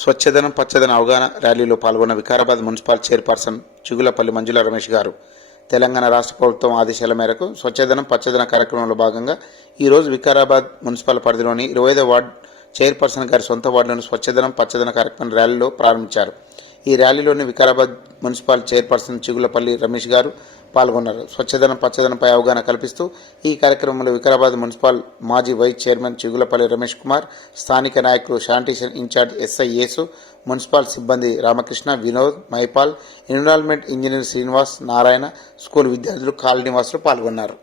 స్వచ్ఛదనం పచ్చదనం అవగాహన ర్యాలీలో పాల్గొన్న వికారాబాద్ మున్సిపల్ చైర్పర్సన్ చిగులపల్లి మంజుల రమేష్ గారు తెలంగాణ రాష్ట్ర ప్రభుత్వం ఆదేశాల మేరకు స్వచ్ఛదనం పచ్చదనం కార్యక్రమంలో భాగంగా ఈరోజు వికారాబాద్ మున్సిపల్ పరిధిలోని 25వ వార్డు చైర్పర్సన్ గారి సొంత వార్డులోని స్వచ్ఛదనం పచ్చదనం కార్యక్రమం ర్యాలీలో ప్రారంభించారు. ఈ ర్యాలీలోని వికారాబాద్ మున్సిపల్ చైర్పర్సన్ చిగులపల్లి రమేష్ గారు పాల్గొన్నారు. స్వచ్ఛదనం పచ్చదనంపై అవగాహన కల్పిస్తూ ఈ కార్యక్రమంలో వికారాబాద్ మున్సిపల్ మాజీ వైస్ చైర్మన్ చిగులపల్లి రమేష్ కుమార్, స్థానిక నాయకులు శానిటేషన్ ఇన్ఛార్జ్ ఎస్ఐ యేసు, మున్సిపల్ సిబ్బంది Ramakrishna, Vinod, Mypal, environment engineer Srinivas, Narayana, school విద్యార్థులు, కాలనీ వాసులు పాల్గొన్నారు.